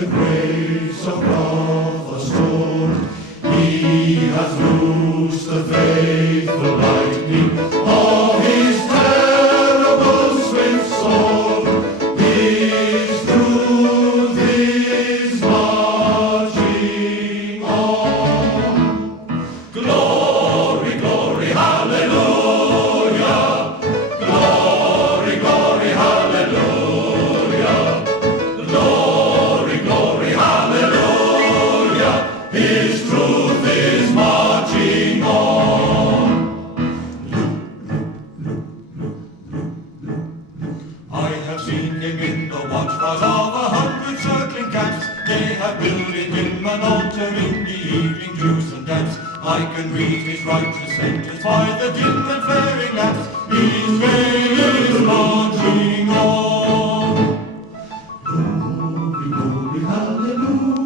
the grace of God the stone. He has loosed the faithful lightning of his terrible swift sword. His truth is marching on. Glory, glory, hallelujah. Glory, glory, hallelujah. Glory, glory, hallelujah. His truth is marching on. I have seen him in the watchtowers of 100 circling camps. They have building him an altar in the evening dews and damps. I can read his righteous sentence by the dim and flaring lamps. His way is marching on. Glory, glory, hallelujah.